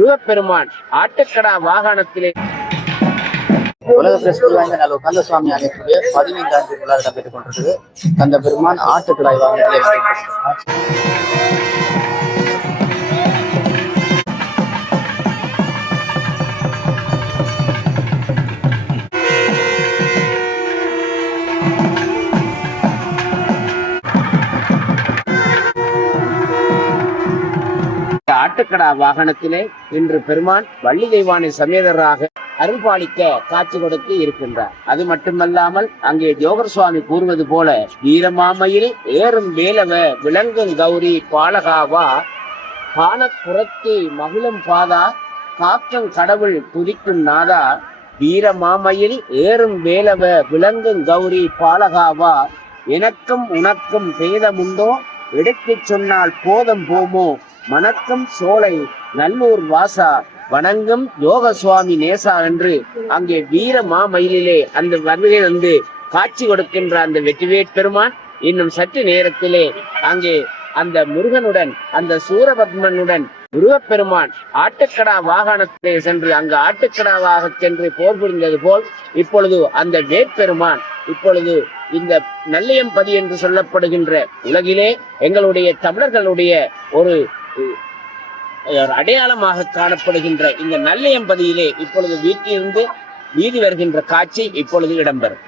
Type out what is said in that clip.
முருகப்பெருமான் ஆட்டுக்கடா வாகனத்திலே உலக பிரசித்தி வாய்ந்த நல்லூர் கந்தசுவாமி ஆலயத்துடைய 15ஆம் விழா இடம்பெற்றுக் கொண்டிருக்கிறது. கந்த பெருமான் ஆட்டுக்கடாய் வாகனத்திலே ஆட்டுக்கடா வாகனத்திலே இன்று பெருமான் வள்ளி தெய்வானை சமேதராக அருள்பாலிக்க காட்சி கொடுத்து இருக்கின்றார். அது மட்டுமல்லாமல் அங்கே ஜோகர் சுவாமி கூறுவது போல வீரமாமையில் ஏறும் வேலவ விளங்கும் கௌரி பாலகாவா காணப்புறத்து மகிழும் பாதா காக்கும் கடவுள் துதிக்கும் நாதா வீரமாமையில் ஏறும் வேலவ விளங்கும் கௌரி பாலகாவா எனக்கும் உனக்கும் பேதமுண்டோ எடுத்துச் சொன்னால் போதம் போமோ மணக்கும் சோலை நல்லூர் வாசா வணங்கும் யோக சுவாமி நேசா என்று அங்கே வீர மாமயிலே அந்த வருகை வந்து காட்சி கொடுக்கின்ற அந்த வெற்றிவேற் பெருமான் இன்னும் சற்று நேரத்திலே அங்கே அந்த முருகனுடன் அந்த சூரபத்மனுடன் முருகப்பெருமான் ஆட்டுக்கடா வாகனத்திலே சென்று அங்கு ஆட்டுக்கடாவாக சென்று போர் புரிந்தது போல் இப்பொழுது அந்த வேட்பெருமான் இப்பொழுது இந்த நல்லையம்பதி என்று சொல்லப்படுகின்ற உலகிலே எங்களுடைய தமிழர்களுடைய ஒரு அடையாளமாக காணப்படுகின்ற இந்த நல்லையம்பதியிலே இப்பொழுது வீட்டிலிருந்து வீதி வருகின்ற காட்சி இப்பொழுது இடம்பெறும்.